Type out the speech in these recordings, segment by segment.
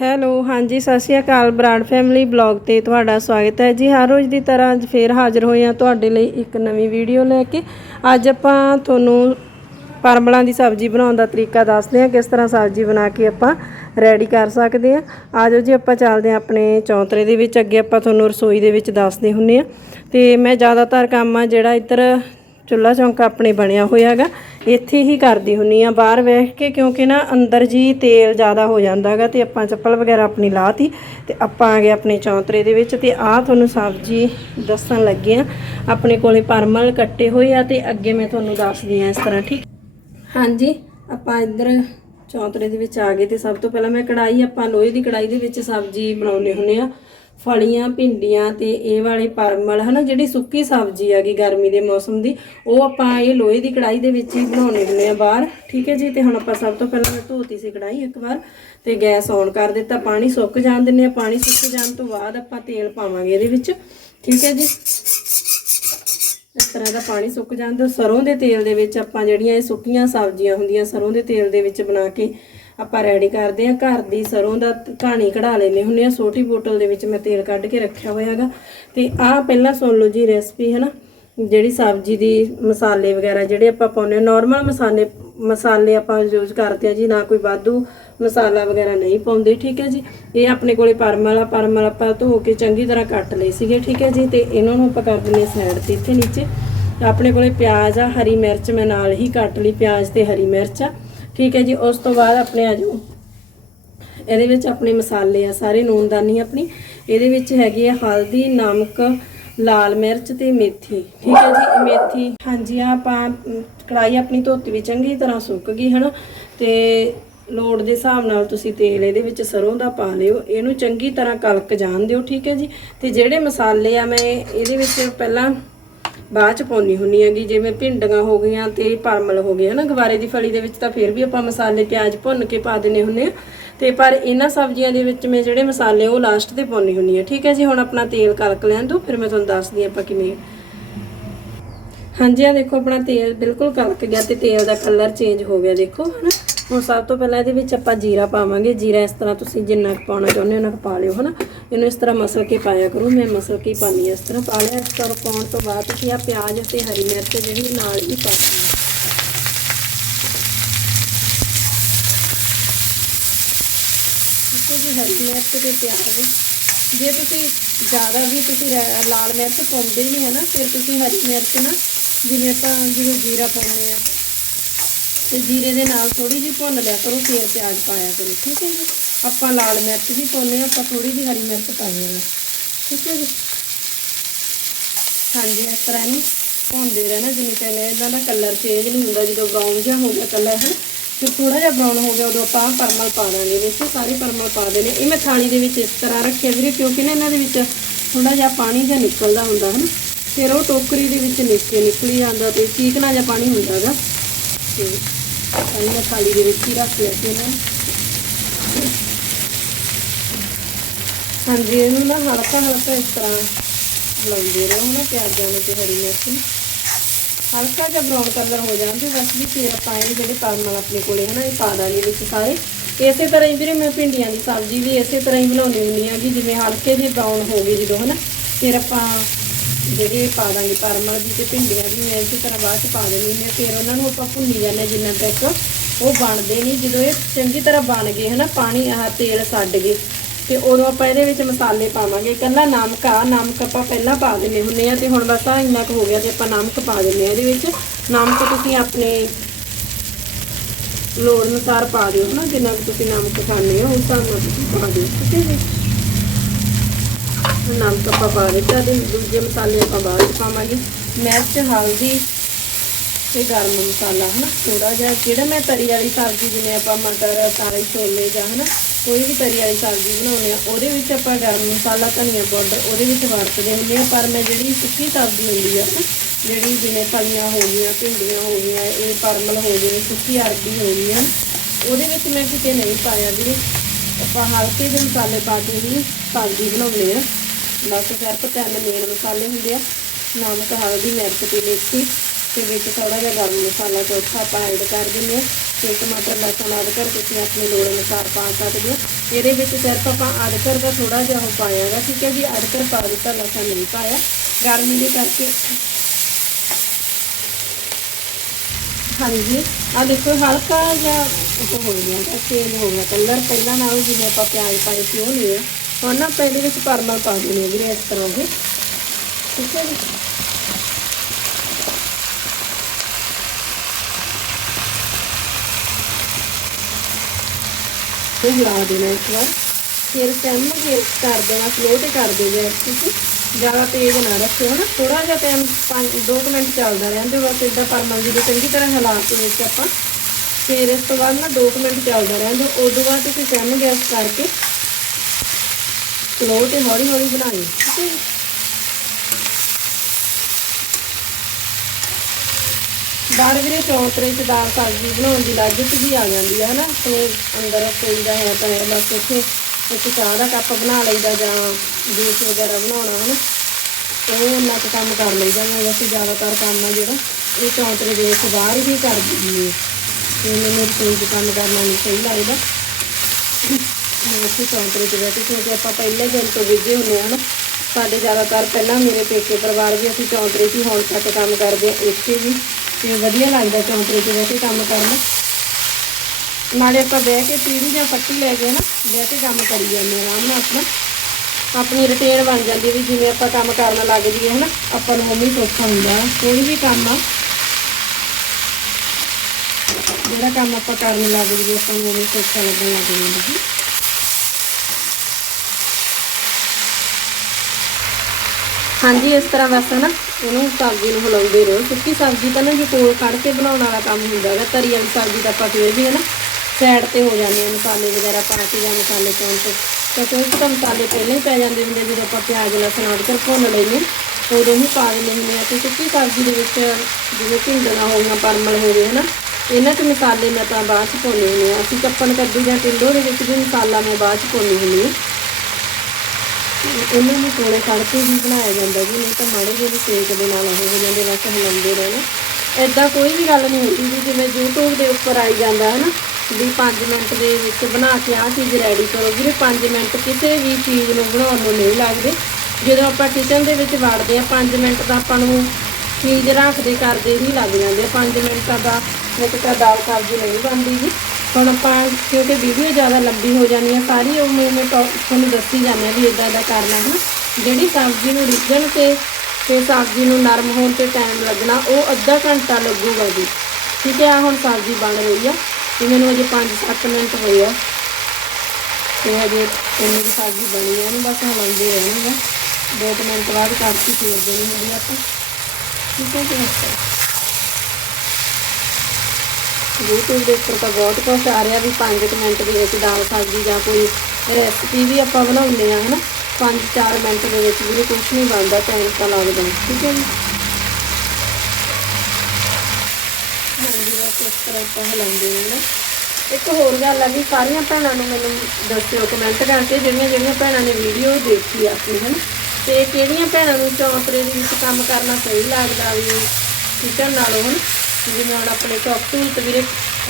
Hello, ਹਾਂਜੀ, ਸਤਿ ਸ਼੍ਰੀ ਅਕਾਲ ਬਰਾੜ ਫੈਮਿਲੀ ਬਲੌਗ ਤੇ ਤੁਹਾਡਾ ਸਵਾਗਤ ਹੈ ਜੀ। ਹਰ ਰੋਜ਼ ਦੀ ਤਰ੍ਹਾਂ ਅੱਜ ਫੇਰ ਹਾਜ਼ਰ ਹੋਏ ਹਾਂ ਤੁਹਾਡੇ ਲਈ ਇੱਕ ਨਵੀਂ ਵੀਡੀਓ ਲੈ ਕੇ। ਅੱਜ ਆਪਾਂ ਤੁਹਾਨੂੰ ਪਰਮਲਾਂ ਦੀ ਸਬਜ਼ੀ ਬਣਾਉਣ ਦਾ ਤਰੀਕਾ ਦੱਸਦੇ ਹਾਂ, ਕਿਸ ਤਰ੍ਹਾਂ ਸਬਜ਼ੀ ਬਣਾ ਕੇ ਆਪਾਂ ਰੈਡੀ ਕਰ ਸਕਦੇ ਹਾਂ। ਆਜੋ ਜੀ, ਆਪਾਂ ਚੱਲਦੇ ਹਾਂ ਆਪਣੇ ਚੌਂਤਰੇ ਦੇ ਵਿੱਚ। ਅੱਗੇ ਆਪਾਂ ਤੁਹਾਨੂੰ ਰਸੋਈ ਦੇ ਵਿੱਚ ਦੱਸਦੇ ਹੁੰਨੇ ਆ ਤੇ ਮੈਂ ਜ਼ਿਆਦਾਤਰ ਕੰਮ ਆ ਜਿਹੜਾ ਇੱਧਰ ਚੁੱਲ੍ਹਾ ਚੌਂਕਾ ਆਪਣੇ ਬਣਿਆ ਹੋਇਆ ਹੈਗਾ। ਇੱਥੇ ਹੀ ਕਰਦੀ ਹੁੰਨੀ ਆ, ਬਾਹਰ ਬੈਠ ਕੇ, ਕਿਉਂਕਿ ਨਾ ਅੰਦਰ ਜੀ ਤੇਲ ਜ਼ਿਆਦਾ ਹੋ ਜਾਂਦਾ ਹੈਗਾ ਤੇ ਆਪਾਂ ਚੱਪਲ ਵਗੈਰਾ ਆਪਣੀ ਲਾਤੀ ਤੇ ਆਪਾਂ ਆ ਗਏ ਆਪਣੇ ਚੌਂਤਰੇ ਦੇ ਵਿੱਚ ਤੇ ਆਹ ਤੁਹਾਨੂੰ ਸਬਜ਼ੀ ਦੱਸਣ ਲੱਗੇ ਆ। ਆਪਣੇ ਕੋਲੇ ਪਰਮਲ ਕੱਟੇ ਹੋਏ ਆ ਤੇ ਅੱਗੇ ਮੈਂ ਤੁਹਾਨੂੰ ਦੱਸਦੀ ਆ ਇਸ ਤਰ੍ਹਾਂ, ਠੀਕ? ਹਾਂਜੀ, ਆਪਾਂ ਇੱਧਰ ਚੌਂਤਰੇ ਦੇ ਵਿੱਚ ਆ ਗਏ ਤੇ ਸਭ ਤੋਂ ਪਹਿਲਾਂ ਮੈਂ ਕੜਾਈ ਆਪਾਂ ਲੋਹੇ ਦੀ ਕੜਾਈ ਦੇ ਵਿੱਚ ਸਬਜ਼ੀ ਬਣਾਉਨੇ ਹੁੰਨੇ ਆ। ਫਲੀਆਂ, ਭਿੰਡੀਆਂ ਤੇ ਇਹ ਵਾਲੇ ਪਰਮਲ, ਹਨਾ, ਜਿਹੜੀ ਸੁੱਕੀ ਸਬਜ਼ੀ ਹੈਗੀ ਗਰਮੀ ਦੇ ਮੌਸਮ ਦੀ, ਉਹ ਆਪਾਂ ਇਹ ਲੋਹੇ ਦੀ ਕੜਾਈ ਦੇ ਵਿੱਚ ਹੀ ਬਣਾਉਣੇ ਹੁੰਦੇ ਆ ਬਾਹਰ, ਠੀਕ ਹੈ ਜੀ? ਤੇ ਹੁਣ ਆਪਾਂ ਸਭ ਤੋਂ ਪਹਿਲਾਂ ਮੈਂ ਧੋਤੀ ਸੀ ਕੜਾਈ ਇੱਕ ਵਾਰ, ਤੇ ਗੈਸ ਔਨ ਕਰ ਦਿੱਤਾ, ਪਾਣੀ ਸੁੱਕ ਜਾਣ ਦਿੰਨੇ ਆ ਪਾਣੀ ਸੁੱਕ ਜਾਣ ਤੋਂ ਬਾਅਦ ਆਪਾਂ ਤੇਲ ਪਾਵਾਂਗੇ ਇਹਦੇ ਵਿੱਚ, ਠੀਕ ਹੈ ਜੀ? ਇਸ ਤਰ੍ਹਾਂ ਦਾ ਪਾਣੀ ਸੁੱਕ ਜਾਂਦਾ ਸਰੋਂ ਦੇ ਤੇਲ ਦੇ ਵਿੱਚ ਆਪਾਂ ਜਿਹੜੀਆਂ ਇਹ ਸੁੱਕੀਆਂ ਸਬਜ਼ੀਆਂ ਹੁੰਦੀਆਂ, ਸਰੋਂ ਦੇ ਤੇਲ ਦੇ ਵਿੱਚ ਬਣਾ ਕੇ ਆਪਾਂ ਰੈਡੀ ਕਰਦੇ ਆ ਘਰ ਦੀ ਸਰੋਂ ਦਾ ਘਾਣੀ ਕਢਾ ਲੈਨੇ ਹੁੰਨੇ ਆ ਛੋਟੀ ਬੋਟਲ ਦੇ ਵਿੱਚ ਮੈਂ ਤੇਲ ਕੱਢ ਕੇ ਰੱਖਿਆ ਹੋਇਆ ਹੈਗਾ। ਤੇ ਆਹ ਪਹਿਲਾਂ ਸੁਣ ਲਓ ਜੀ ਰੈਸਪੀ ਹੈ ਨਾ ਜਿਹੜੀ ਸਬਜ਼ੀ ਦੀ ਮਸਾਲੇ ਵਗੈਰਾ ਜਿਹੜੇ ਆਪਾਂ ਪਾਉਂਦੇ ਨਾਰਮਲ ਮਸਾਲੇ ਮਸਾਲੇ ਆਪਾਂ ਯੂਜ਼ ਕਰਦੇ ਆ ਜੀ। ਨਾ ਕੋਈ ਵਾਧੂ ਮਸਾਲਾ ਵਗੈਰਾ ਨਹੀਂ ਪਾਉਂਦੇ, ਠੀਕ ਹੈ ਜੀ? ਇਹ ਆਪਣੇ ਕੋਲੇ ਪਰਮਲ ਆ ਪਰਮਲ ਆਪਾਂ ਧੋ ਕੇ ਚੰਗੀ ਤਰ੍ਹਾਂ ਕੱਟ ਲਏ ਸੀਗੇ, ਠੀਕ ਹੈ ਜੀ? ਤੇ ਇਹਨਾਂ ਨੂੰ ਆਪਾਂ ਕਰ ਦਿੰਦੇ ਸਾਈਡ ਤੇ ਇੱਥੇ ਨੀਚੇ। ਆਪਣੇ ਕੋਲੇ ਪਿਆਜ਼ ਆ, ਹਰੀ ਮਿਰਚ ਮੈਂ ਨਾਲ ਹੀ ਕੱਟ ਲਈ। ਪਿਆਜ਼ ਤੇ ਹਰੀ ਮਿਰਚ ਆ। ਠੀਕ ਹੈ ਜੀ ਉਸ ਤੋਂ ਬਾਅਦ ਆਪਣੇ ਆ ਜਾਓ। ਇਹਦੇ ਵਿੱਚ ਆਪਣੇ ਮਸਾਲੇ ਆ ਸਾਰੇ ਨੂਨਦਾਨੀ ਆਪਣੀ। ਇਹਦੇ ਵਿੱਚ ਹੈਗੀ ਆ ਹਲਦੀ ਨਮਕ ਲਾਲ ਮਿਰਚ ਤੇ ਮੇਥੀ। ਠੀਕ ਹੈ ਜੀ ਮੇਥੀ। ਹਾਂਜੀ ਆ ਆਪਾਂ ਅਮ, ਕੜਾਈ ਆਪਣੀ ਧੋਤੀ ਵੀ ਚੰਗੀ ਤਰ੍ਹਾਂ ਸੁੱਕ ਗਈ ਹਨਾ? ਤੇ ਲੋੜ ਦੇ ਹਿਸਾਬ ਨਾਲ ਤੁਸੀਂ ਤੇਲ ਇਹਦੇ ਵਿੱਚ ਸਰੋਂ ਦਾ ਪਾ ਲਿਓ। ਇਹਨੂੰ ਚੰਗੀ ਤਰ੍ਹਾਂ ਕਲਕ ਜਾਣ ਦਿਓ ਠੀਕ ਹੈ ਜੀ? ਤੇ ਜਿਹੜੇ ਮਸਾਲੇ ਆ ਮੈਂ ਇਹਦੇ ਵਿੱਚ ਪਹਿਲਾਂ ਬਾਅਦ ਚ ਪਾਉਣੀ ਹੁੰਨੀ ਹੈਗੀ, ਜਿਵੇਂ ਭਿੰਡੀਆਂ ਹੋ ਗਈਆਂ ਤੇ ਪਰਮਲ ਹੋ ਗਏ, ਹਨਾ, ਗਵਾਰੇ ਦੀ ਫਲੀ ਦੇ ਵਿੱਚ ਤਾਂ ਫਿਰ ਵੀ ਆਪਾਂ ਮਸਾਲੇ ਪਿਆਜ਼ ਭੁੰਨ ਕੇ ਪਾ ਦਿੰਨੇ ਹੁੰਨੇ ਆ। ਤੇ ਪਰ ਇਹਨਾਂ ਸਬਜ਼ੀਆਂ ਦੇ ਵਿੱਚ ਮੈਂ ਜਿਹੜੇ ਮਸਾਲੇ ਉਹ ਲਾਸਟ ਤੇ ਪਾਉਣੀ ਹੁੰਨੀ ਆ। ਠੀਕ ਹੈ ਜੀ, ਹੁਣ ਆਪਣਾ ਤੇਲ ਕਲਕ ਲੈਣ ਦਿਓ, ਫਿਰ ਮੈਂ ਤੁਹਾਨੂੰ ਦੱਸਦੀ ਹਾਂ ਆਪਾਂ ਕਿਵੇਂ ਹਾਂਜੀ ਆ ਦੇਖੋ, ਆਪਣਾ ਤੇਲ ਬਿਲਕੁਲ ਕਲਕ ਗਿਆ ਤੇ ਤੇਲ ਦਾ ਕਲਰ ਚੇਂਜ ਹੋ ਗਿਆ, ਦੇਖੋ, ਹਨਾ। ਹੁਣ ਸਭ ਤੋਂ ਪਹਿਲਾਂ ਇਹਦੇ ਵਿੱਚ ਆਪਾਂ ਜੀਰਾ ਪਾਵਾਂਗੇ। ਜੀਰਾ ਇਸ ਤਰ੍ਹਾਂ ਤੁਸੀਂ ਜਿੰਨਾ ਕੁ ਪਾਉਣਾ ਚਾਹੁੰਦੇ ਹੋ, ਉਹਨਾਂ ਕੁ ਪਾ ਲਿਓ, ਹਨਾ? ਇਹਨੂੰ ਇਸ ਤਰ੍ਹਾਂ ਮਸਲ ਕੇ ਪਾਇਆ ਕਰੋ। ਮੈਂ ਮਸਲ ਕੇ ਹੀ ਪਾਉਂਦੀ ਹਾਂ ਇਸ ਤਰ੍ਹਾਂ। ਪਾ ਲਿਆ, ਇਸ ਤਰ੍ਹਾਂ ਪਾਉਣ ਤੋਂ ਬਾਅਦ ਤੁਸੀਂ ਆ ਪਿਆਜ਼ ਅਤੇ ਹਰੀ ਮਿਰਚ ਜਿਹੜੀ ਨਾਲ ਹੀ ਪਾ ਦਿਓ। ਠੀਕ ਹਰੀ ਮਿਰਚ ਤੇ ਪਿਆਜ਼। ਜੇ ਤੁਸੀਂ ਜ਼ਿਆਦਾ ਵੀ ਤੁਸੀਂ ਲਾਲ ਮਿਰਚ ਪਾਉਂਦੇ ਨਹੀਂ ਹੈ ਨਾ ਫਿਰ ਤੁਸੀਂ ਹਰੀ ਮਿਰਚ ਨਾ, ਜਿਵੇਂ ਆਪਾਂ ਜਿਵੇਂ ਜੀਰਾ ਪਾਉਂਦੇ ਆ ਤੇ ਜੀਰੇ ਦੇ ਨਾਲ ਥੋੜੀ ਜਿਹੀ ਭੁੰਨ ਲਿਆ ਕਰੋ, ਫਿਰ ਪਿਆਜ਼ ਪਾਇਆ ਕਰੋ, ਠੀਕ ਹੈ ਜੀ? ਆਪਾਂ ਲਾਲ ਮਿਰਚ ਵੀ ਪਾਉਂਦੇ ਆ ਆਪਾਂ ਥੋੜੀ ਜਿਹੀ ਹਰੀ ਮਿਰਚ ਪਾਈ ਆ ਠੀਕ ਹੈ ਜੀ? ਹਾਂਜੀ, ਇਸ ਤਰ੍ਹਾਂ ਇਹਨੂੰ ਭੁੰਨਦੇ ਰਹਿਣਾ ਜਿੰਨੀ ਚਿਰ ਇਹਨਾਂ ਦਾ ਕਲਰ ਚੇਂਜ ਨਹੀਂ ਹੁੰਦਾ, ਜਦੋਂ ਬਰਾਊਨ ਜਿਹਾ ਹੋ ਗਿਆ ਕਲਰ ਹੈ ਫਿਰ ਥੋੜਾ ਜਿਹਾ ਬਰਾਊਨ ਹੋ ਗਿਆ, ਉਦੋਂ ਆਪਾਂ ਪਰਮਲ ਪਾ ਦਾਂਗੇ। ਵਿੱਚ ਸਾਰੇ ਪਰਮਲ ਪਾ ਦੇਣੇ ਇਹ ਮੈਂ ਥਾਲੀ ਦੇ ਵਿੱਚ ਇਸ ਤਰ੍ਹਾਂ ਰੱਖਿਆ ਵੀਰੇ, ਕਿਉਂਕਿ ਨਾ ਇਹਨਾਂ ਦੇ ਵਿੱਚ ਥੋੜਾ ਜਿਹਾ ਪਾਣੀ ਜਿਹਾ ਨਿਕਲਦਾ ਹੁੰਦਾ ਹੈ ਨਾ ਫਿਰ ਉਹ ਟੋਕਰੀ ਦੇ ਵਿੱਚ ਨਿਕਲ ਨਿਕਲੀ ਜਾਂਦਾ ਤੇ ਚੀਕਣਾ ਜਿਹਾ ਪਾਣੀ ਹੁੰਦਾ ਹੈਗਾ। ਤੇ ਅਸੀਂ ਮੈਂ ਥਾਲੀ ਦੇ ਵਿੱਚ ਹੀ ਰੱਖ ਲਿਆ ਸੀ ਇਹਨਾਂ। ਨੂੰ ਹਾਂਜੀ, ਇਹਨੂੰ ਨਾ ਹਲਕਾ ਹਲਕਾ ਇਸ ਤਰ੍ਹਾਂ ਲਾਉਂਦੇ ਰਹੋ ਨਾ ਪਿਆਜ਼ਾਂ ਨੂੰ ਤੇ ਹਰੀ ਮਿਰਚ ਨੂੰ। ਹਲਕਾ ਜਿਹਾ ਬਰਾਊਨ ਕਲਰ ਹੋ ਜਾਂਦੇ ਬਸ ਵੀ ਫਿਰ ਆਪਾਂ ਇਹ ਜਿਹੜੇ ਪਰਮਲ ਆਪਣੇ ਕੋਲੇ ਹਨਾ, ਇਹ ਪਾ ਦਾਂਗੇ ਵਿੱਚ ਸਾਰੇ। ਇਸੇ ਤਰ੍ਹਾਂ ਹੀ ਵੀਰੇ ਮੈਂ ਭਿੰਡੀਆਂ ਦੀ ਸਬਜ਼ੀ ਵੀ ਇਸੇ ਤਰ੍ਹਾਂ ਹੀ ਬਣਾਉਣੀ ਹੁੰਦੀ ਆ ਕਿ ਜਿਵੇਂ ਹਲਕੇ ਜਿਹੇ ਬਰਾਊਨ ਹੋ ਗਏ ਜਦੋਂ ਹਨਾ, ਫਿਰ ਆਪਾਂ ਜਿਹੜੇ ਪਾ ਦਾਂਗੇ ਪਰਮਲ ਦੀ ਤੇ ਭਿੰਡੀਆਂ ਵੀ ਮੈਂ ਇਸੇ ਤਰ੍ਹਾਂ ਬਾਅਦ ਚ ਪਾ ਦੇਣੀ ਹੁੰਦੀ ਫਿਰ ਉਹਨਾਂ ਨੂੰ ਆਪਾਂ ਭੁੰਨੀ ਜਾਂਦੇ ਜਿੰਨਾ ਤੱਕ ਉਹ ਬਣਦੇ ਨਹੀਂ, ਜਦੋਂ ਇਹ ਚੰਗੀ ਤਰ੍ਹਾਂ ਬਣ ਗਏ, ਹਨਾ, ਪਾਣੀ ਆਹ ਤੇਲ ਛੱਡ ਗਏ, ਤੇ ਉਦੋਂ ਆਪਾਂ ਇਹਦੇ ਵਿੱਚ ਮਸਾਲੇ ਪਾਵਾਂਗੇ, ਇਕੱਲਾ ਨਮਕ ਆ, ਨਮਕ ਆਪਾਂ ਪਹਿਲਾਂ ਪਾ ਦਿੰਦੇ ਹੁੰਨੇ ਆ ਤੇ ਹੁਣ ਬਸ ਆ ਇੰਨਾ ਕੁ ਹੋ ਗਿਆ, ਤੇ ਆਪਾਂ ਨਮਕ ਪਾ ਦਿੰਦੇ ਆ ਇਹਦੇ ਵਿੱਚ। ਨਮਕ ਤੁਸੀਂ ਆਪਣੇ ਲੋੜ ਅਨੁਸਾਰ ਪਾ ਦਿਓ, ਹਨਾ, ਜਿੰਨਾ ਕੁ ਤੁਸੀਂ ਨਮਕ ਖਾਣੇ ਹੋ, ਉਸ ਹਿਸਾਬ ਨਾਲ ਤੁਸੀਂ ਪਾ ਦਿਓ, ਠੀਕ ਹੈ ਜੀ? ਨਮਕ ਆਪਾਂ ਪਾ ਦਿੱਤਾ ਤੇ ਦੂਜੇ ਮਸਾਲੇ ਆਪਾਂ ਬਾਅਦ ਚ ਪਾਵਾਂਗੇ। ਮਿਰਚ ਹਲਦੀ ਤੇ ਗਰਮ ਮਸਾਲਾ ਹਨਾ? ਥੋੜਾ ਜਿਹਾ ਜਿਹੜਾ ਮੈਂ ਤਰੀ ਵਾਲੀ ਸਬਜ਼ੀ ਜਿਵੇਂ ਆਪਾਂ ਮਟਰ ਸਾਰੇ ਛੋਲੇ ਜਾਂ ਹਨਾ? ਕੋਈ ਵੀ ਤਰੀ ਵਾਲੀ ਸਬਜ਼ੀ ਬਣਾਉਂਦੇ ਆ ਉਹਦੇ ਵਿੱਚ ਆਪਾਂ ਗਰਮ ਮਸਾਲਾ ਧਨੀਆ ਪਾਊਡਰ ਉਹਦੇ ਵਿੱਚ ਵਰਤਦੇ ਹੁੰਦੇ ਆ ਪਰ ਮੈਂ ਜਿਹੜੀ ਸੁੱਕੀ ਸਬਜ਼ੀ ਹੁੰਦੀ ਆ ਨਾ, ਜਿਹੜੀ ਜਿਵੇਂ ਫਲੀਆਂ ਹੋ ਗਈਆਂ ਭਿੰਡੀਆਂ ਹੋ ਗਈਆਂ ਇਹ ਪਰਮਲ ਹੋ ਗਏ ਸੁੱਕੀ ਅਰਬੀ ਹੋ ਗਈਆਂ ਉਹਦੇ ਵਿੱਚ ਮੈਂ ਕਿਤੇ ਨਹੀਂ ਪਾਇਆ ਵੀਰੇ। ਆਪਾਂ ਹਲਕੇ ਜਿਹੇ ਮਸਾਲੇ ਪਾ ਕੇ ਹੀ ਸਬਜ਼ੀ ਬਣਾਉਂਦੇ ਆ ਬਸ ਸਿਰਫ ਤਿੰਨ ਮੇਨ ਮਸਾਲੇ ਹੁੰਦੇ ਆ। ਨਮਕ, ਹਲਦੀ, ਮਿਰਚ, ਤੇ ਮੇਥੀ। ਤੇ ਵਿੱਚ ਥੋੜਾ ਜਿਹਾ ਗਰਮ ਮਸਾਲਾ ਚੌਥਾ ਆਪਾਂ ਐਡ ਕਰ ਦਿੰਦੇ ਆ। ਤੇ ਟਮਾਟਰ, ਲਸਣ ਅਦਰਕ ਤੁਸੀਂ ਆਪਣੇ ਲੋੜ ਅਨੁਸਾਰ ਪਾ ਸਕਦੇ ਹੋ। ਇਹਦੇ ਵਿੱਚ ਸਿਰਫ ਆਪਾਂ ਅਦਰਕ ਦਾ ਥੋੜਾ ਜਿਹਾ ਉਹ ਪਾਇਆਗਾ ਠੀਕ ਹੈ ਜੀ? ਅਦਰਕ ਪਾ ਦਿੱਤਾ, ਲਸਣ ਨਹੀਂ ਪਾਇਆ। ਗਰਮੀ ਦੇ ਕਰਕੇ ਹਾਂਜੀ ਆ ਦੇਖੋ, ਹਲਕਾ ਜਿਹਾ ਉਹ ਹੋ ਗਿਆ ਤਾਂ ਚੇਂਜ ਹੋ ਗਿਆ ਕਲਰ ਪਹਿਲਾਂ ਨਾਲੋਂ ਜਿਵੇਂ ਆਪਾਂ ਪਿਆਜ਼ ਪਾਏ ਸੀ, ਉਹ ਨਹੀਂ ਹੈ ਹੁਣ ਨਾ ਆਪਾਂ ਇਹਦੇ ਵਿੱਚ ਪਰਮਲ ਪਾ ਦੇਣੀ ਹੈ ਵੀਰੇ, ਇਸ ਤਰ੍ਹਾਂ ਦੇ ਠੀਕ ਹੈ ਜੀ? ਇਹ ਲਾ ਦੇਣਾ ਇੱਕ ਵਾਰ। ਫਿਰ ਟਾਈਮ ਨੂੰ ਫਿਰ ਕਰ ਦੇਣਾ ਸਲੋ ਤੇ ਕਰ ਦਿਓ ਗੈਸ ਤੁਸੀਂ ਜ਼ਿਆਦਾ ਤੇਜ਼ ਨਾ ਰੱਖਿਓ ਨਾ ਥੋੜਾ ਜਿਹਾ ਟਾਈਮ 5 2 ਮਿੰਟ ਚੱਲਦਾ ਰਹਿੰਦੇ ਬਸ ਇਦਾਂ ਪਰਮਲ ਜਦੋਂ ਚੰਗੀ ਤਰ੍ਹਾਂ ਹਿਲਾ ਕੇ ਵਿੱਚ ਆਪਾਂ। ਫਿਰ ਇਸ ਤੋਂ ਬਾਅਦ ਨਾ 2 ਮਿੰਟ ਚੱਲਦਾ ਰਹਿੰਦੇ ਉਦੋਂ ਬਾਅਦ ਤੁਸੀਂ ਟਾਈਮ ਗੈਸ ਕਰਕੇ ਸਲੋ ਤੇ ਹੌਲੀ ਹੌਲੀ ਬਣਾਇਓ ਦਾਲ ਵੀਰੇ ਚੌਂਤਰੇ ਚ ਦਾਲ ਸਬਜ਼ੀ ਬਣਾਉਣ ਦੀ ਲਾਜਤ ਵੀ ਆ ਜਾਂਦੀ ਹੈ ਨਾ ਤੇ ਅੰਦਰ ਕੋਈ ਦਾ ਹੈ ਤਾਂ ਹੈ, ਬਸ ਉੱਥੇ ਇੱਕ ਚਾਹ ਦਾ ਕੱਪ ਬਣਾ ਲਈਦਾ ਜਾਂ ਜੂਸ ਵਗੈਰਾ ਬਣਾਉਣਾ, ਹਨਾ? ਨਾ ਉਹ ਉਹਨਾਂ ਕੁ ਕੰਮ ਕਰ ਲਈਦਾ ਮੈਂ ਵੈਸੇ ਜ਼ਿਆਦਾਤਰ ਕੰਮ ਆ ਜਿਹੜਾ, ਇਹ ਚੌਂਤਰੇ ਦੇ ਵਿੱਚ ਬਾਹਰ ਹੀ ਕਰ ਦਿੰਦੀ ਹੈ ਤੇ ਮੈਨੂੰ ਰਸੋਈ 'ਚ ਕੰਮ ਕਰਨਾ ਨਹੀਂ ਸਹੀ ਲੱਗਦਾ। ਮੈਂ ਇੱਥੇ 'ਚ ਬੈਠੀ ਕਿਉਂਕਿ ਆਪਾਂ ਪਹਿਲੇ ਦਿਨ ਤੋਂ ਵਿਜੇ ਹੁੰਦੇ ਹਾਂ ਸਾਡੇ ਜ਼ਿਆਦਾਤਰ ਪਹਿਲਾਂ ਮੇਰੇ ਪੇਕੇ ਪਰਿਵਾਰ ਵੀ ਅਸੀਂ ਚੌਂਤਰੇ 'ਚ ਹੁਣ ਤੱਕ ਕੰਮ ਕਰਦੇ ਆ ਇੱਥੇ ਵੀ, ਤੇ ਵਧੀਆ ਲੱਗਦਾ ਚੌਂਤਰੇ 'ਚ ਬਹਿ ਕੇ ਕੰਮ ਕਰਨਾ। ਨਾਲੇ ਆਪਾਂ ਬਹਿ ਕੇ ਪੀੜੀ ਜਾਂ ਪੱਟੀ ਲੈ ਕੇ ਨਾ, ਬਹਿ ਕੇ ਕੰਮ ਕਰੀ ਜਾਂਦੇ ਹਾਂ ਆਰਾਮ ਨਾਲ ਆਪਣਾ। ਆਪਣੀ ਰੁਟੀਨ ਬਣ ਜਾਂਦੀ ਵੀ ਜਿਵੇਂ ਆਪਾਂ ਕੰਮ ਕਰਨ ਲੱਗ ਜੀਏ ਹਨਾ, ਆਪਾਂ ਨੂੰ ਮੰਮੀ ਸੌਖਾ ਹੁੰਦਾ ਕੋਈ ਵੀ ਕੰਮ ਆ। ਜਿਹੜਾ ਕੰਮ ਆਪਾਂ ਕਰਨ ਲੱਗ ਜੀਏ ਆਪਾਂ ਨੂੰ ਮੰਮੀ ਸੌਖਾ ਲੱਗਣ ਲੱਗ ਜਾਂਦਾ ਹਾਂਜੀ, ਇਸ ਤਰ੍ਹਾਂ ਬਸ ਨਾ ਇਹਨੂੰ ਸਬਜ਼ੀ ਨੂੰ ਹਿਲਾਉਂਦੇ ਰਹੋ। ਸੁੱਕੀ ਸਬਜ਼ੀ ਤਾਂ ਨਾ ਜੇ ਕੋਲ ਕੱਢ ਕੇ ਬਣਾਉਣ ਵਾਲਾ ਕੰਮ ਹੁੰਦਾ ਹੈਗਾ ਤਰੀ ਵਾਲੀ ਸਬਜ਼ੀ ਤਾਂ ਆਪਾਂ ਫੇਰ ਵੀ ਹੈ ਨਾ ਸਾਈਡ ਤੇ ਹੋ ਜਾਂਦੇ ਆ, ਮਸਾਲੇ ਵਗੈਰਾ ਪਾ ਕੇ ਜਾਂ ਮਸਾਲੇ ਪਾਉਣ ਤੋਂ। ਤਾਂ ਕਿਉਂਕਿ ਤਾਂ ਮਸਾਲੇ ਪਹਿਲਾਂ ਹੀ ਪੈ ਜਾਂਦੇ ਹੁੰਦੇ ਜਦੋਂ ਆਪਾਂ ਪਿਆਜ਼, ਲਸਣ, ਅਦਰਕ ਭੁੰਨ ਲੈਂਦੇ ਉਦੋਂ ਹੀ ਪਾ ਦਿੰਦੇ ਹੁੰਦੇ ਆ। ਤੇ ਸੁੱਕੀ ਸਬਜ਼ੀ ਦੇ ਵਿੱਚ ਜਿਵੇਂ ਭਿੰਡੀਆਂ ਹੋ ਗਈਆਂ, ਪਰਮਲ ਹੋ ਗਏ ਹਨਾ, ਇਹਨਾਂ 'ਚ ਮਸਾਲੇ ਮੈਂ ਤਾਂ ਬਾਅਦ 'ਚ ਪਾਉਂਦੇ ਹੁੰਦੇ ਆ ਅਸੀਂ ਚੱਪਣ ਕੱਦੂ ਜਾਂ ਟਿੰਡੋ ਦੇ ਵਿੱਚ ਵੀ ਮਸਾਲਾ ਮੈਂ ਬਾਅਦ 'ਚ ਪਾਉਂਦੀ ਹੁੰਦੀ ਹਾਂ। ਇਹਨਾਂ ਨੂੰ ਕੋਲੇ ਕੱਢ ਕੇ ਹੀ ਬਣਾਇਆ ਜਾਂਦਾ ਜੀ, ਨਹੀਂ ਤਾਂ ਮਾੜੇ ਜਿਹੇ ਸੇਕ ਦੇ ਨਾਲ ਉਹ ਹੋ ਜਾਂਦੇ, ਬਸ ਹਿਲਾਉਂਦੇ ਰਹਿਣਾ। ਐਦਾਂ ਕੋਈ ਵੀ ਗੱਲ ਨਹੀਂ ਹੁੰਦੀ ਵੀ ਜਿਵੇਂ YouTube ਦੇ ਉੱਪਰ ਆਈ ਜਾਂਦਾ ਹੈ ਨਾ ਵੀ 5 ਮਿੰਟ ਦੇ ਵਿੱਚ ਬਣਾ ਕੇ ਆਹ ਚੀਜ਼ ਰੈਡੀ ਕਰੋ। ਵੀਰੇ 5 ਮਿੰਟ ਕਿਸੇ ਵੀ ਚੀਜ਼ ਨੂੰ ਬਣਾਉਣ ਨੂੰ ਨਹੀਂ ਲੱਗਦੇ। ਜਦੋਂ ਆਪਾਂ ਕਿਚਨ ਦੇ ਵਿੱਚ ਵੜਦੇ ਆ 5 ਮਿੰਟ ਤਾਂ ਆਪਾਂ ਨੂੰ ਚੀਜ਼ ਰੱਖਦੇ, ਕਰਦੇ ਹੀ ਲੱਗ ਜਾਂਦੇ ਆ। 5 ਮਿੰਟਾਂ ਦਾ ਇੱਕ ਤਾਂ ਦਾਲ ਸਬਜ਼ੀ ਨਹੀਂ ਬਣਦੀ ਜੀ। ਹੁਣ ਆਪਾਂ, ਕਿਉਂਕਿ ਵੀਡੀਓ ਜ਼ਿਆਦਾ ਲੰਬੀ ਹੋ ਜਾਣੀ ਹੈ ਸਾਰੀ ਉਹ ਮੈਂ ਤੁਹਾਨੂੰ ਦੱਸੀ ਜਾਂਦੇ ਹਾਂ ਵੀ ਇਦਾਂ ਦਾ ਕਰਨਾ ਹੈ ਜਿਹੜੀ ਸਬਜ਼ੀ ਨੂੰ ਰਿੱਝਣ ਤੇ ਤੇ ਸਬਜ਼ੀ ਨੂੰ ਨਰਮ ਹੋਣ ਤੇ ਟਾਈਮ ਲੱਗਣਾ, ਉਹ ਅੱਧਾ ਘੰਟਾ ਲੱਗੂਗਾ ਜੀ। ਠੀਕ ਹੈ ਹੁਣ ਸਬਜ਼ੀ ਬਣ ਰਹੀ ਆ। ਤੇ ਮੈਨੂੰ ਅਜੇ 5-7 ਮਿੰਟ ਹੋਏ ਆ। ਤੇ ਹਜੇ ਇੰਨੀ ਕੁ ਸਬਜ਼ੀ ਬਣੀ ਆ, ਇਹਨੂੰ ਬਸ ਹਲਾਉਂਦੇ ਰਹਿਣਾ ਗਾ 2 ਮਿੰਟ ਬਾਅਦ ਕਾਫੀ ਫੇਰ ਦੇਣੀ ਹੁੰਦੀ ਆ ਆਪਾਂ। ਠੀਕ ਹੈ ਜੀ YouTube ਦੇ ਉੱਪਰ ਤਾਂ ਬਹੁਤ ਕੁਝ ਆ ਰਿਹਾ ਵੀ 5 ਮਿੰਟ ਦੇ ਵਿੱਚ ਦਾਲ ਸਬਜ਼ੀ ਜਾਂ ਕੋਈ ਰੈਸਪੀ ਵੀ ਆਪਾਂ ਬਣਾਉਂਦੇ ਆ ਹਨਾ? 5-4 ਮਿੰਟ ਦੇ ਵਿੱਚ ਵੀ ਕੁਝ ਨਹੀਂ ਬਣਦਾ ਟਾਈਮ ਤਾਂ ਲੱਗਦਾ ਠੀਕ ਹੈ ਜੀ? ਹਾਂਜੀ, ਬਸ ਇਸ ਤਰ੍ਹਾਂ ਆਪਾਂ ਹਿਲਾਉਂਦੇ ਨਾ ਇੱਕ ਹੋਰ ਗੱਲ ਆ ਵੀ ਸਾਰੀਆਂ ਭੈਣਾਂ ਨੂੰ ਮੈਨੂੰ ਦੱਸਿਓ ਕਮੈਂਟ ਕਰਕੇ ਜਿਹੜੀਆਂ ਜਿਹੜੀਆਂ ਭੈਣਾਂ ਨੇ ਵੀਡੀਓ ਦੇਖੀ ਆ ਆਪਣੀ, ਹਨਾ? ਤੇ ਕਿਹੜੀਆਂ ਭੈਣਾਂ ਨੂੰ ਚੌਂਤਰੇ ਦੇ ਵਿੱਚ ਕੰਮ ਕਰਨਾ ਸਹੀ ਲੱਗਦਾ ਵੀ ਕਿਚਨ ਨਾਲੋਂ, ਹਨ? ਜਿਵੇਂ ਹੁਣ ਆਪਣੇ ਸੌਫਟੂਲਤ ਵੀਰੇ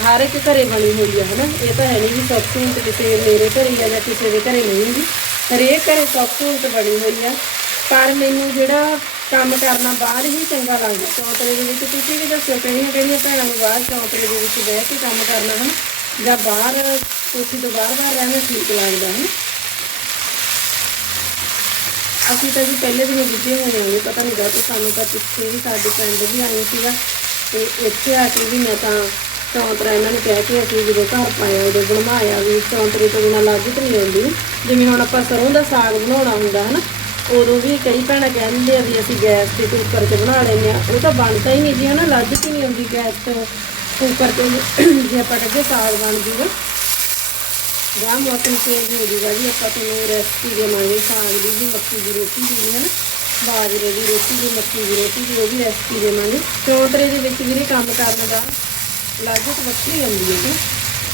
ਹਰ ਇੱਕ ਘਰੇ ਬਣੀ ਹੋਈ ਆ, ਹਨਾ? ਇਹ ਤਾਂ ਹੈ ਨਹੀਂ ਵੀ ਸੌਫਟੂਲਤ ਕਿਸੇ ਮੇਰੇ ਘਰੇ ਆ ਜਾਂ ਕਿਸੇ ਦੇ ਘਰੇ ਨਹੀਂ ਹੁੰਦੀ। ਹਰੇਕ ਘਰੇ ਸੌਫਟੂਲਤ ਬਣੀ ਹੋਈ ਆ। ਪਰ ਮੈਨੂੰ ਜਿਹੜਾ ਕੰਮ ਕਰਨਾ ਬਾਹਰ ਹੀ ਚੰਗਾ ਲੱਗਦਾ। ਚੌਂਤਰੇ ਦੇ ਵਿੱਚ ਤੁਸੀਂ ਵੀ ਦੱਸੋ, ਕਿਹੜੀਆਂ ਕਿਹੜੀਆਂ ਭੈਣਾਂ ਨੂੰ ਬਾਹਰ ਚੌਂਤਰੇ ਦੇ ਵਿੱਚ ਬਹਿ ਕੇ ਕੰਮ ਕਰਨਾ, ਹਨ? ਜਾਂ ਬਾਹਰ ਕੋਠੀ ਤੋਂ ਬਾਹਰ ਬਾਹਰ ਰਹਿਣਾ ਠੀਕ ਲੱਗਦਾ ਹੈ ਅਸੀਂ ਤਾਂ ਜੀ ਪਹਿਲੇ ਦਿਨ ਵਿਜੇ ਹੋਏ ਆਂਗੇ ਪਤਾ ਨਹੀਂ ਗਾ ਤੇ ਸਾਨੂੰ ਤਾਂ ਪਿੱਛੇ ਵੀ ਸਾਡੇ ਪਿੰਡ ਵੀ ਆਏ ਸੀਗਾ। ਤੇ ਇੱਥੇ ਆ ਕੇ ਵੀ ਮੈਂ ਤਾਂ ਚੌਂਤਰਾ ਇਹਨਾਂ ਨੂੰ ਕਹਿ ਕੇ ਅਸੀਂ ਜਦੋਂ ਘਰ ਪਾਇਆ ਉਦੋਂ ਬਣਵਾਇਆ ਵੀ ਚੌਂਤਰੇ ਤੋਂ ਬਿਨਾਂ ਲਾਗਤ ਨਹੀਂ ਆਉਂਦੀ। ਜਿਵੇਂ ਹੁਣ ਆਪਾਂ ਸਰੋਂ ਦਾ ਸਾਗ ਬਣਾਉਣਾ ਹੁੰਦਾ ਹੈ ਨਾ ਉਦੋਂ ਵੀ ਕਈ ਭੈਣਾਂ ਕਹਿੰਦੇ ਆ ਵੀ ਅਸੀਂ ਗੈਸ ਤੇ ਕੁੱਕਰ 'ਚ ਬਣਾ ਲੈਂਦੇ ਆ ਉਹ ਤਾਂ ਬਣਦਾ ਹੀ ਨਹੀਂ ਜੀ ਹਨਾ ਲੱਜਤ ਹੀ ਨਹੀਂ ਆਉਂਦੀ ਗੈਸ ਤੇ ਕੁੱਕਰ 'ਚ ਜੇ ਆਪਾਂ ਕਹਿੰਦੇ ਸਾਗ ਬਣ ਜੂਗਾ। ਜਾਂ ਮੌਸਮ ਚੇਂਜ ਹੋ ਜੂਗਾ ਜੀ, ਆਪਾਂ ਤੁਹਾਨੂੰ ਰੈਸਪੀ ਦੇਵਾਂਗੇ, ਸਾਗ ਦੀ ਮੱਕੀ ਦੀ ਰੋਟੀ ਦੀ ਵੀ ਹਨਾ। ਬਾਜਰੇ ਦੀ ਰੋਟੀ ਦੀ, ਮੱਕੀ ਦੀ ਰੋਟੀ ਦੀ, ਉਹ ਵੀ ਰੈਸਪੀ ਦੇਵਾਂਗੇ। ਚੌਂਤਰੇ ਦੇ ਵਿੱਚ ਵੀਰੇ ਕੰਮ ਕਰਨ ਦਾ ਲਾਜਤ ਵੱਖਰੀ ਆਉਂਦੀ ਹੈ ਜੀ।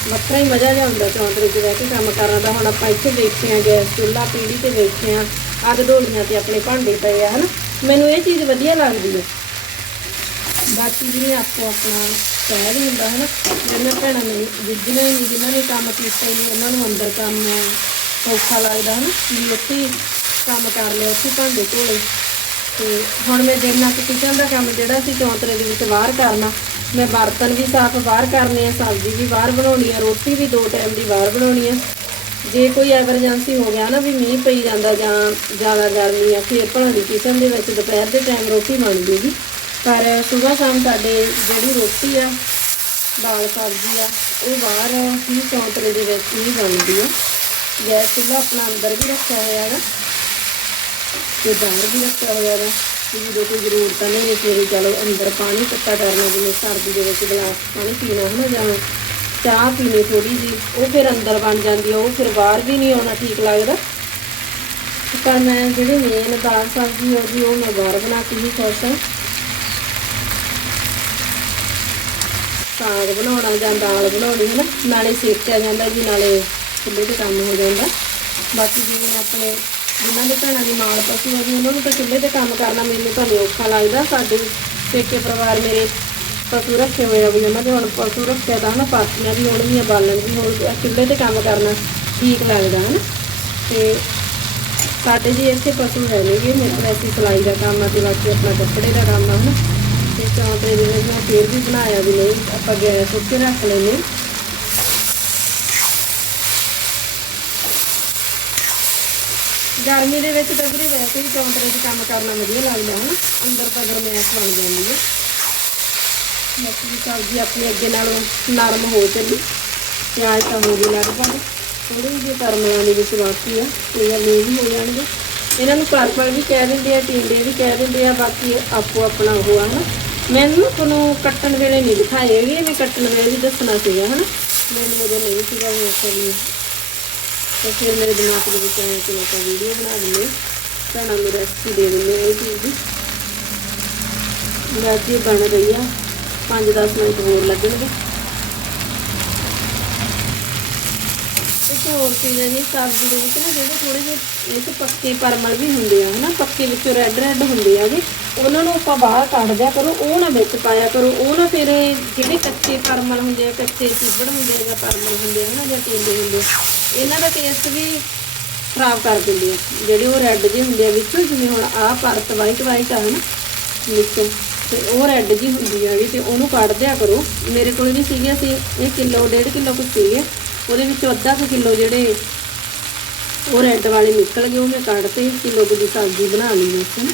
ਵੱਖਰਾ ਹੀ ਮਜ਼ਾ ਜਿਹਾ ਹੁੰਦਾ ਚੌਂਤਰੇ 'ਚ ਬਹਿ ਕੇ ਕੰਮ ਕਰਨ ਦਾ। ਹੁਣ ਆਪਾਂ ਇੱਥੇ ਵੇਖਦੇ ਆ ਗੈਸ ਚੁੱਲ੍ਹਾ ਪੀੜੀ ਤੇ ਵੇਖਦੇ ਆ ਅੱਗ ਢੋਲੀਆਂ ਤੇ ਆਪਣੇ ਭਾਂਡੇ ਪਏ ਆ, ਹਨਾ? ਮੈਨੂੰ ਇਹ ਚੀਜ਼ ਵਧੀਆ ਲੱਗਦੀ ਹੈ। ਬਾਕੀ ਵੀ ਆਪੋ ਆਪਣਾ ਸਹਿਜ ਹੁੰਦਾ ਹੈ ਨਾ ਜਿਹੜੀਆਂ ਭੈਣਾਂ ਨੇ ਜਿੱਜੀਆਂ ਹੀ ਜਿਨ੍ਹਾਂ ਨੇ ਕੰਮ ਕੀਤਾ ਹੀ ਉਹਨਾਂ ਨੂੰ ਅੰਦਰ ਕੰਮ ਸੌਖਾ ਲੱਗਦਾ ਹੈ ਨਾ ਵੀ ਉੱਥੇ ਕੰਮ ਕਰ ਲਿਆ ਉੱਥੇ ਭਾਂਡੇ ਧੋਲੇ ਤੇ ਹੁਣ ਮੈਂ ਦਿਨ ਕਿ ਕਿਚਨ ਦਾ ਕੰਮ ਜਿਹੜਾ ਸੀ ਚੌਂਤਰੇ ਦੇ ਵਿੱਚ ਬਾਹਰ ਕਰਨਾ, ਮੈਂ ਬਰਤਨ ਵੀ ਸਾਫ਼ ਬਾਹਰ ਕਰਨੇ ਆ, ਸਬਜ਼ੀ ਵੀ ਬਾਹਰ ਬਣਾਉਣੀ ਆ, ਰੋਟੀ ਵੀ ਦੋ ਟਾਈਮ ਦੀ ਬਾਹਰ ਬਣਾਉਣੀ ਆ। ਜੇ ਕੋਈ ਐਮਰਜੈਂਸੀ ਹੋ ਗਿਆ ਨਾ ਵੀ ਮੀਂਹ ਪਈ ਜਾਂਦਾ ਜਾਂ ਜ਼ਿਆਦਾ ਗਰਮੀ ਆ, ਫਿਰ ਭਲਾ ਦੀ ਕਿਚਨ ਦੇ ਵਿੱਚ ਦੁਪਹਿਰ ਦੇ ਟਾਈਮ ਰੋਟੀ ਬਣ ਜੂਗੀ। ਪਰ ਸਵੇਰ ਸ਼ਾਮ ਸਾਡੇ ਜਿਹੜੀ ਰੋਟੀ ਆ, ਦਾਲ ਸਬਜ਼ੀ ਆ, ਉਹ ਬਾਹਰ ਹੀ ਚੌਂਤਰੇ ਦੇ ਵਿੱਚ ਹੀ ਬਣਦੀ ਆ। ਗੈਸ ਚੁੱਲ੍ਹਾ ਆਪਣਾ ਅੰਦਰ ਵੀ ਰੱਖਿਆ ਹੋਇਆ ਹੈਗਾ। ਤੇ ਬਾਹਰ ਵੀ ਰੱਖਿਆ ਹੋਇਆ ਹੈ ਕਿ ਜਦੋਂ ਕੋਈ ਜ਼ਰੂਰਤ ਨਹੀਂ ਹੈ ਫਿਰ ਚਲੋ ਅੰਦਰ ਪਾਣੀ ਇਕੱਠਾ ਕਰਨਾ, ਜਿਵੇਂ ਸਰਦੀ ਦੇ ਵਿੱਚ ਗਲਾਸ ਪਾਣੀ ਪੀਣਾ ਹੈ ਨਾ ਜਾਂ ਚਾਹ ਪੀਣੀ ਥੋੜੀ ਜੀ ਉਹ ਫਿਰ ਅੰਦਰ ਬਣ ਜਾਂਦੀ ਆ, ਉਹ ਫਿਰ ਬਾਹਰ ਵੀ ਨਹੀਂ ਆਉਣਾ ਠੀਕ ਲੱਗਦਾ। ਪਰ ਮੈਂ ਜਿਹੜੇ ਮੇਨ ਦਾਲ ਸਬਜ਼ੀ ਉਹਦੀ ਉਹ ਮੈਂ ਬਾਹਰ ਬਣਾ ਕੇ ਹੀ ਖੁਸ਼। ਹਾਂ ਸਾਗ ਬਣਾਉਣਾ ਜਾਂ ਦਾਲ ਬਣਾਉਣੀ ਹੈ ਨਾ ਨਾਲੇ ਸੇਕਿਆ ਜਾਂਦਾ ਜੀ, ਨਾਲੇ ਚੁੱਲ੍ਹੇ ਤੇ ਕੰਮ ਹੋ ਜਾਂਦਾ। ਬਾਕੀ ਜਿਵੇਂ ਆਪਣੇ ਜਿਨ੍ਹਾਂ ਦੇ ਭੈਣਾਂ ਦੀ ਮਾਲ ਪਸ਼ੂ ਆ ਜੀ ਉਹਨਾਂ ਨੂੰ ਤਾਂ ਚੁੱਲ੍ਹੇ ਤੇ ਕੰਮ ਕਰਨਾ ਮੈਨੂੰ ਤਾਂ ਨਹੀਂ ਔਖਾ ਲੱਗਦਾ। ਸਾਡੇ ਪੇਕੇ ਪਰਿਵਾਰ ਮੇਰੇ ਪਸ਼ੂ ਰੱਖੇ ਹੋਏ ਆ ਵੀ ਉਹਨਾਂ ਦੇ, ਹੁਣ ਪਸ਼ੂ ਰੱਖਿਆ ਤਾਂ ਨਾ ਪਾਥੀਆਂ ਵੀ ਹੋਣਗੀਆਂ ਬਾਲਣ ਵੀ ਹੋਣ ਚੁੱਲ੍ਹੇ ਤੇ ਕੰਮ ਕਰਨਾ ਠੀਕ ਲੱਗਦਾ ਹੈ ਨਾ ਤੇ ਸਾਡੇ ਜੀ ਇੱਥੇ ਪਸ਼ੂ ਹੈ ਨੇਗੇ ਮੇਰੇ ਵੈਸੇ ਸਿਲਾਈ ਦਾ ਕੰਮ ਆ ਤੇ ਬਾਕੀ ਆਪਣਾ ਕੱਪੜੇ ਦਾ ਕੰਮ ਆ ਹਨਾ। ਤੇ ਚੌਂਤਰੇ ਦੇ ਵਿੱਚ ਮੈਂ ਫੇਰ ਵੀ ਬਣਾਇਆ ਵੀ ਨਹੀਂ, ਆਪਾਂ ਗੈਸ ਉੱਤੇ ਰੱਖ ਲੈਨੇ ਗਰਮੀ ਦੇ ਵਿੱਚ ਤਾਂ ਵੀਰੇ ਵੈਸੇ ਵੀ ਚੌਂਤਰੇ 'ਚ ਕੰਮ ਕਰਨਾ ਵਧੀਆ ਲੱਗਦਾ ਹੈ ਅੰਦਰ ਤਾਂ ਗਰਮੈਸ਼ ਬਣ ਜਾਂਦੀ ਹੈ। ਬਾਕੀ ਸਬਜ਼ੀ ਆਪਣੀ ਅੱਗੇ ਨਾਲੋਂ ਨਰਮ ਹੋ ਚੱਲੀ। ਪਿਆਜ਼ ਤਾਂ ਹੋ ਗਏ ਲਗਭਗ। ਥੋੜੀ ਜਿਹੀ ਪਰਮਲਾਂ ਦੇ ਵਿੱਚ ਬਾਕੀ ਆ। ਕੋਈ ਗੱਲ ਨਹੀਂ ਵੀ ਹੋ ਜਾਣਗੇ। ਇਹਨਾਂ ਨੂੰ ਪਰਪਲ ਵੀ ਕਹਿ ਦਿੰਦੇ ਆ, ਟਿੰਡੇ ਵੀ ਕਹਿ ਦਿੰਦੇ ਆ, ਬਾਕੀ ਆਪੋ ਆਪਣਾ ਉਹ ਆ ਨਾ। ਮੈਨੂੰ ਨਾ ਤੁਹਾਨੂੰ ਕੱਟਣ ਵੇਲੇ ਨਹੀਂ ਦਿਖਾਏ ਹੈਗੇ ਵੀ ਕੱਟਣ ਵੇਲੇ ਵੀ ਦੱਸਣਾ ਸੀਗਾ, ਹਨਾ। ਮੈਨੂੰ ਉਦੋਂ ਨਹੀਂ ਸੀਗਾ ਉਹ ਕਰਨੀ ਤੇ ਫਿਰ ਮੇਰੇ ਦਿਮਾਗ ਦੇ ਵਿੱਚ ਆਇਆ ਕਿ ਮੈਂ ਤਾਂ ਵੀਡੀਓ ਬਣਾ ਦਿੰਦੀ ਭੈਣਾਂ ਨੂੰ ਰੈਸਪੀ ਦੇ ਦਿੰਦੇ ਆ ਇਹ ਚੀਜ਼ ਦੀ। ਰਾਜੀ ਬਣ ਰਹੀ ਆ 5-10 ਮਿੰਟ ਹੋਰ ਲੱਗਣਗੇ। ਇੱਕ ਹੋਰ ਚੀਜ਼ ਹੈ ਜੀ ਸਬਜ਼ੀ ਦੇ ਵਿੱਚ ਨਾ ਜਿਹੜੇ ਥੋੜੇ ਜਿਹੇ ਇਹ ਪੱਕੇ ਪਰਮਲ ਵੀ ਹੁੰਦੇ ਆ, ਹਨਾ, ਪੱਕੇ ਵਿੱਚੋਂ ਰੈੱਡ ਰੈੱਡ ਹੁੰਦੇ ਆ ਜੀ, ਉਹਨਾਂ ਨੂੰ ਆਪਾਂ ਬਾਹਰ ਕੱਢ ਦਿਆ ਕਰੋ, ਉਹ ਨਾ ਵਿੱਚ ਪਾਇਆ ਕਰੋ, ਉਹ ਨਾ ਫਿਰ ਜਿਹੜੇ ਕੱਚੇ ਪਰਮਲ ਹੁੰਦੇ ਆ, ਕੱਚੇ ਚਿੱਬੜ ਹੁੰਦੇ ਆ ਜਾਂ ਪਰਮਲ ਹੁੰਦੇ ਆ, ਹਨਾ, ਜਾਂ ਟੀਂਡੇ ਹੁੰਦੇ ਆ, ਇਹਨਾਂ ਦਾ ਟੇਸਟ ਵੀ ਖਰਾਬ ਕਰ ਦਿੰਦੇ ਆ, ਜਿਹੜੇ ਉਹ ਰੈੱਡ ਜਿਹੇ ਹੁੰਦੇ ਆ ਵਿੱਚੋਂ, ਜਿਵੇਂ ਹੁਣ ਆਹ ਪਰਤ ਵਾਈਟ ਵਾਈਟ ਆ, ਹਨਾ, ਵਿੱਚੋਂ, ਤੇ ਉਹ ਰੈੱਡ ਜੀ ਹੁੰਦੀ ਹੈਗੀ ਤੇ ਉਹਨੂੰ ਕੱਢ ਦਿਆ ਕਰੋ, ਮੇਰੇ ਕੋਲ ਵੀ ਸੀਗੇ ਸੀ, ਇਹ ਕਿਲੋ, ਡੇਢ ਕਿਲੋ ਕੁ ਸੀਗੇ। ਉਹਦੇ ਵਿੱਚੋਂ ਅੱਧਾ ਕੁ ਕਿਲੋ ਜਿਹੜੇ ਉਹ ਰੈੱਡ ਵਾਲੇ ਨਿਕਲ ਗਏ, ਉਹ ਮੈਂ ਕੱਢਤੇ ਕਿਲੋ ਕੁ ਦੀ ਸਬਜ਼ੀ ਬਣਾ ਲਈ ਉਸ ਨੂੰ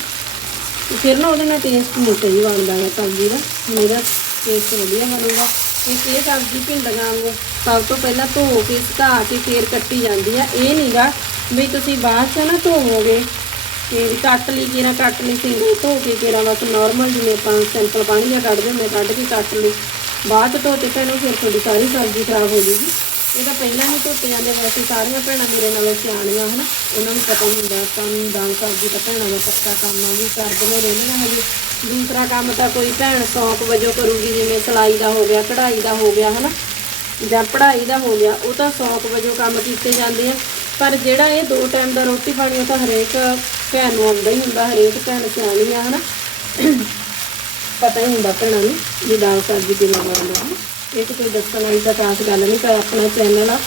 ਫਿਰ ਨਾ ਉਹਦੇ ਨਾਲ ਟੇਸਟ ਨਹੀਂ ਹੀ ਬਣਦਾ ਹੈ ਸਬਜ਼ੀ ਦਾ। ਮੇਰਾ ਟੇਸਟ ਵਧੀਆ ਬਣੂਗਾ। ਇੱਕ ਇਹ ਸਬਜ਼ੀ ਭਿੰਡੀਆਂ ਵਾਂਗੂ ਸਭ ਤੋਂ ਪਹਿਲਾਂ ਧੋ ਕੇ ਸੁਕਾ ਕੇ ਫੇਰ ਕੱਟੀ ਜਾਂਦੀ ਆ। ਇਹ ਨਹੀਂਗਾ ਵੀ ਤੁਸੀਂ ਬਾਅਦ ਚ ਨਾ ਧੋਵੋਗੇ। ਤੇ ਕੱਟ ਲਈ ਕਿਰਾ ਕੱਟ ਲਈ ਸਿੰਗਲ ਧੋ ਕੇ ਕਿਰਾ ਬਸ ਨਾਰਮਲ ਜਿਵੇਂ ਆਪਾਂ ਸਿੰਪਲ ਪਾਣੀ ਨਾਲ ਕੱਢਦੇ ਹੁੰਦੇ ਕੱਢ ਕੇ ਕੱਟ ਲਈ। ਬਾਅਦ ਚ ਧੋ ਕੇ ਭੈਣੋ ਫਿਰ ਤੁਹਾਡੀ ਸਾਰੀ ਸਬਜ਼ੀ ਖਰਾਬ ਹੋ ਜੂਗੀ ਇਹ ਤਾਂ ਪਹਿਲਾਂ ਹੀ ਧੋਤੇ ਜਾਂਦੇ ਵੈਸੇ ਸਾਰੀਆਂ ਭੈਣਾਂ ਮੇਰੇ ਨਾਲੋਂ ਸਿਆਣੀਆਂ, ਹਨਾ? ਉਹਨਾਂ ਨੂੰ ਪਤਾ ਹੁੰਦਾ ਆਪਾਂ ਨੂੰ ਦਾਲ ਸਬਜ਼ੀ ਤਾਂ ਭੈਣਾਂ ਦਾ ਪੱਕਾ ਕੰਮ ਆ, ਵੀ ਕਰਦੇ ਰਹਿੰਦੀਆਂ ਹਜੇ ਦੂਸਰਾ ਕੰਮ ਤਾਂ ਕੋਈ ਭੈਣ ਸ਼ੌਂਕ ਵਜੋਂ ਕਰੂਗੀ, ਜਿਵੇਂ ਸਿਲਾਈ ਦਾ ਹੋ ਗਿਆ, ਕਢਾਈ ਦਾ ਹੋ ਗਿਆ, ਹਨਾ? ਜਾਂ ਪੜ੍ਹਾਈ ਦਾ ਹੋ ਗਿਆ, ਉਹ ਤਾਂ ਸ਼ੌਂਕ ਵਜੋਂ ਕੰਮ ਕੀਤੇ ਜਾਂਦੇ ਆ। ਪਰ ਜਿਹੜਾ ਇਹ ਦੋ ਟਾਈਮ ਦਾ ਰੋਟੀ ਪਾਣੀ, ਉਹ ਤਾਂ ਹਰੇਕ ਭੈਣ ਨੂੰ ਆਉਂਦਾ ਹੀ ਹੁੰਦਾ, ਹਰੇਕ ਭੈਣ ਸਿਆਣੀ ਆ, ਹਨਾ? ਪਤਾ ਹੀ ਹੁੰਦਾ ਭੈਣਾਂ ਨੂੰ ਵੀ ਦਾਲ ਸਬਜ਼ੀ ਕਿਵੇਂ ਬਣਾਉਂਦਾ ਹੈ ਇਹ ਤਾਂ ਕੋਈ ਦੱਸਣ ਵਾਲੀ ਤਾਂ ਖਾਸ ਗੱਲ ਨਹੀਂ, ਪਰ ਆਪਣਾ ਚੈਨਲ ਆ।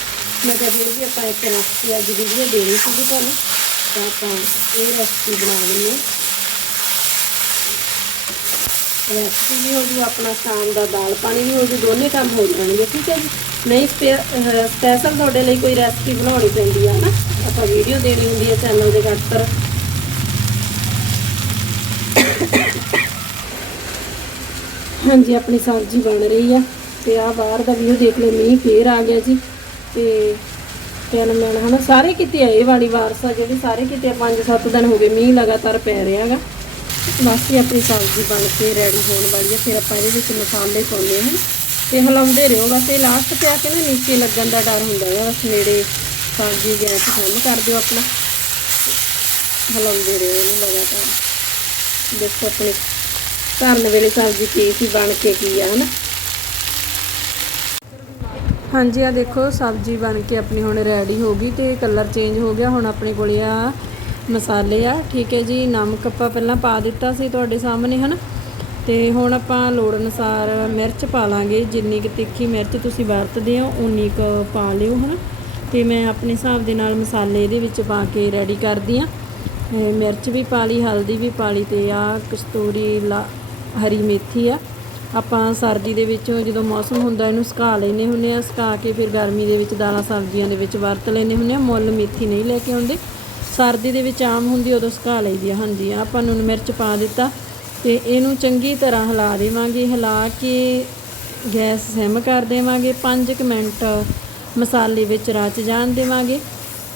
ਮੈਂ ਕਿਹਾ ਫਿਰ ਵੀ ਆਪਾਂ ਇੱਕ ਰੈਸਪੀ ਅੱਜ ਵੀਡੀਓ ਦੇਣੀ ਸੀਗੀ ਤੁਹਾਨੂੰ। ਤਾਂ ਆਪਾਂ ਇਹ ਰੈਸਪੀ ਬਣਾ ਲੈਂਦੇ ਹਾਂ। ਰੈਸਪੀ ਵੀ ਹੋ ਜੂ, ਆਪਣਾ ਸ਼ਾਮ ਦਾ ਦਾਲ ਪਾਣੀ ਵੀ ਹੋ ਜੂ, ਦੋਨੇ ਕੰਮ ਹੋ ਜਾਣਗੇ, ਠੀਕ ਹੈ ਜੀ? ਨਹੀਂ ਸਪੈਸ਼ਲ ਤੁਹਾਡੇ ਲਈ ਕੋਈ ਰੈਸਪੀ ਬਣਾਉਣੀ ਪੈਂਦੀ ਆ ਨਾ? ਆਪਾਂ ਵੀਡੀਓ ਦੇਣੀ ਹੁੰਦੀ ਹੈ ਚੈਨਲ ਦੇ ਖਾਤਰ ਹਾਂਜੀ, ਆਪਣੀ ਸਬਜ਼ੀ ਬਣ ਰਹੀ ਆ। ਤੇ ਆ ਬਾਹਰ ਦਾ ਵੀਊ ਦੇਖ ਲਓ, ਮੀਂਹ ਫੇਰ ਆ ਗਿਆ ਜੀ। ਤੇ ਤਿੰਨ ਮਿੰਟ ਹਨਾ, ਸਾਰੇ ਕਿਤੇ ਆ ਇਹ ਵਾਲੀ ਵਾਰਸ ਆ ਜਿਹੜੀ, ਸਾਰੇ ਕਿਤੇ 5-7 ਦਿਨ ਹੋ ਗਏ ਮੀਂਹ ਲਗਾਤਾਰ ਪੈ ਰਿਹਾ ਬਸ ਬਾਕੀ ਆਪਣੀ ਸਬਜ਼ੀ ਬਣ ਕੇ ਰੈਡੀ ਹੋਣ ਵਾਲੀ ਹੈ ਫਿਰ ਆਪਾਂ ਇਹਦੇ ਵਿੱਚ ਮਸਾਲੇ ਪਾਉਂਦੇ ਹਾਂ। ਤੇ ਹਲਾਉਂਦੇ ਰਹੋ, ਬਸ ਇਹ ਲਾਸਟ ਤੇ ਆ ਕੇ ਨਾ ਨੀਚੇ ਲੱਗਣ ਦਾ ਡਰ ਹੁੰਦਾ ਹੈ ਬਸ ਨੇੜੇ ਸਬਜ਼ੀ ਗੈਸ ਬੰਦ ਕਰ ਦਿਓ ਆਪਣਾ। ਹਲਾਉਂਦੇ ਰਹੋ ਇਹਨੂੰ ਲਗਾਤਾਰ। ਦੇਖੋ ਆਪਣੀ ਧਰਨ ਵੇਲੇ ਸਬਜ਼ੀ ਕੀ ਸੀ, ਬਣ ਕੇ ਕੀ ਆ, ਹਨਾ। ਹਾਂਜੀ ਆ ਦੇਖੋ, ਸਬਜ਼ੀ ਬਣ ਕੇ ਆਪਣੀ ਹੁਣ ਰੈਡੀ ਹੋ ਗਈ ਤੇ ਕਲਰ ਚੇਂਜ ਹੋ ਗਿਆ। ਹੁਣ ਆਪਣੇ ਕੋਲੇ ਆ ਮਸਾਲੇ ਆ। ਠੀਕ ਹੈ ਜੀ, ਨਮਕ ਆਪਾਂ ਪਹਿਲਾਂ ਪਾ ਦਿੱਤਾ ਸੀ ਤੁਹਾਡੇ ਸਾਹਮਣੇ, ਹਨਾ? ਤੇ ਹੁਣ ਆਪਾਂ ਲੋੜ ਅਨੁਸਾਰ ਮਿਰਚ ਪਾ ਲਾਂਗੇ। ਜਿੰਨੀ ਕੁ ਤਿੱਖੀ ਮਿਰਚ ਤੁਸੀਂ ਵਰਤਦੇ ਹੋ, ਉਨੀ ਕੁ ਪਾ ਲਿਓ, ਹਨਾ? ਤੇ ਮੈਂ ਆਪਣੇ ਹਿਸਾਬ ਦੇ ਨਾਲ ਮਸਾਲੇ ਇਹਦੇ ਵਿੱਚ ਪਾ ਕੇ ਰੈਡੀ ਕਰਦੀ ਆ ਮਿਰਚ ਵੀ ਪਾ ਲਈ, ਹਲਦੀ ਵੀ ਪਾ ਲਈ ਤੇ ਆ ਕਸਤੂਰੀ ਲਾ ਹਰੀ ਮੇਥੀ ਆ। ਆਪਾਂ ਸਰਦੀ ਦੇ ਵਿੱਚ ਜਦੋਂ ਮੌਸਮ ਹੁੰਦਾ, ਇਹਨੂੰ ਸੁਕਾ ਲੈਨੇ ਹੁੰਨੇ ਆ ਸੁਕਾ ਕੇ ਫਿਰ ਗਰਮੀ ਦੇ ਵਿੱਚ ਦਾਲਾਂ ਸਬਜ਼ੀਆਂ ਦੇ ਵਿੱਚ ਵਰਤ ਲੈਨੇ ਹੁੰਨੇ ਆ ਮੁੱਲ ਮੇਥੀ ਨਹੀਂ ਲੈ ਕੇ ਆਉਂਦੇ। ਸਰਦੀ ਦੇ ਵਿੱਚ ਆਮ ਹੁੰਦੀ ਉਦੋਂ ਸੁਕਾ ਲਈਦੀ ਆ, ਹਾਂਜੀ। ਆਪਾਂ ਨੂੰ ਮਿਰਚ ਪਾ ਦਿੱਤਾ ਤੇ ਇਹਨੂੰ ਚੰਗੀ ਤਰ੍ਹਾਂ ਹਿਲਾ ਦੇਵਾਂਗੇ। ਹਿਲਾ ਕੇ ਗੈਸ ਸਿਮ ਕਰ ਦੇਵਾਂਗੇ। 5 ਮਿੰਟ ਮਸਾਲੇ ਵਿੱਚ ਰਚ ਜਾਣ ਦੇਵਾਂਗੇ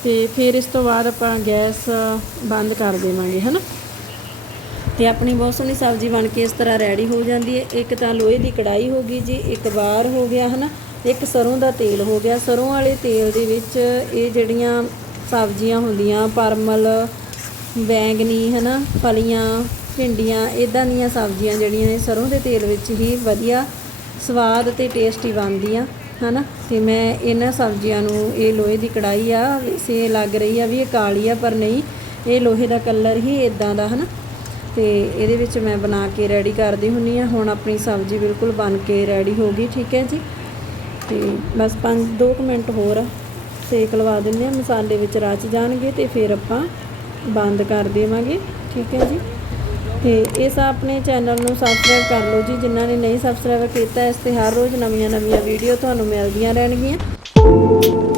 ਤੇ ਫਿਰ ਇਸ ਤੋਂ ਬਾਅਦ ਆਪਾਂ ਗੈਸ ਬੰਦ ਕਰ ਦੇਵਾਂਗੇ, ਹਨਾ? ਤੇ ਆਪਣੀ ਬਹੁਤ ਸੋਹਣੀ ਸਬਜ਼ੀ ਬਣ ਕੇ ਇਸ ਤਰ੍ਹਾਂ ਰੈਡੀ ਹੋ ਜਾਂਦੀ ਹੈ। ਇੱਕ ਤਾਂ ਲੋਹੇ ਦੀ ਕੜਾਈ ਹੋ ਗਈ ਜੀ, ਇੱਕ ਬਾਰ ਹੋ ਗਿਆ ਹਨਾ, ਇੱਕ ਸਰੋਂ ਦਾ ਤੇਲ ਹੋ ਗਿਆ। ਸਰੋਂ ਵਾਲੇ ਤੇਲ ਦੇ ਵਿੱਚ ਇਹ ਜਿਹੜੀਆਂ ਸਬਜ਼ੀਆਂ ਹੁੰਦੀਆਂ, ਪਰਮਲ, ਬੈਂਗਣੀ ਹਨਾ, ਫਲੀਆਂ, ਭਿੰਡੀਆਂ ਇਦਾਂ ਦੀਆਂ ਸਬਜ਼ੀਆਂ ਜਿਹੜੀਆਂ ਨੇ ਸਰੋਂ ਦੇ ਤੇਲ ਵਿੱਚ ਹੀ ਵਧੀਆ ਸਵਾਦ ਤੇ ਟੇਸਟੀ ਬਣਦੀਆਂ ਹਨਾ। ਤੇ ਮੈਂ ਇਹਨਾਂ ਸਬਜ਼ੀਆਂ ਨੂੰ, ਇਹ ਲੋਹੇ ਦੀ ਕੜਾਈ ਆ, ਵੈਸੇ ਲੱਗ ਰਹੀ ਆ ਵੀ ਇਹ ਕਾਲੀ ਆ, ਪਰ ਨਹੀਂ, ਇਹ ਲੋਹੇ ਦਾ ਕਲਰ ਹੀ ਇਦਾਂ ਦਾ ਹਨਾ। ਤੇ ਇਹਦੇ ਵਿੱਚ ਮੈਂ ਬਣਾ ਕੇ ਰੈਡੀ ਕਰਦੀ ਹੁੰਨੀ ਆ। ਹੁਣ ਆਪਣੀ ਸਬਜ਼ੀ ਬਿਲਕੁਲ ਬਣ ਕੇ ਰੈਡੀ ਹੋ ਗਈ, ਠੀਕ ਹੈ ਜੀ? ਤੇ ਬਸ 5 2 ਮਿੰਟ ਹੋਰ ਸੇਕ ਲਵਾ ਦਿੰਦੇ ਆ। ਮਸਾਲੇ ਵਿੱਚ ਰਚ ਜਾਣਗੇ ਤੇ ਫਿਰ ਆਪਾਂ ਬੰਦ ਕਰ ਦੇਵਾਂਗੇ, ਠੀਕ ਹੈ ਜੀ? ਤੇ ਇਸ ਆਪਣੇ ਚੈਨਲ ਨੂੰ ਸਬਸਕ੍ਰਾਈਬ ਕਰ ਲਓ ਜੀ। ਜਿਨ੍ਹਾਂ ਨੇ ਨਹੀਂ ਸਬਸਕ੍ਰਾਈਬ ਕੀਤਾ, ਇਸ ਤੇ ਹਰ ਰੋਜ਼ ਨਵੀਆਂ ਨਵੀਆਂ ਵੀਡੀਓ ਤੁਹਾਨੂੰ ਮਿਲਦੀਆਂ ਰਹਿਣਗੀਆਂ।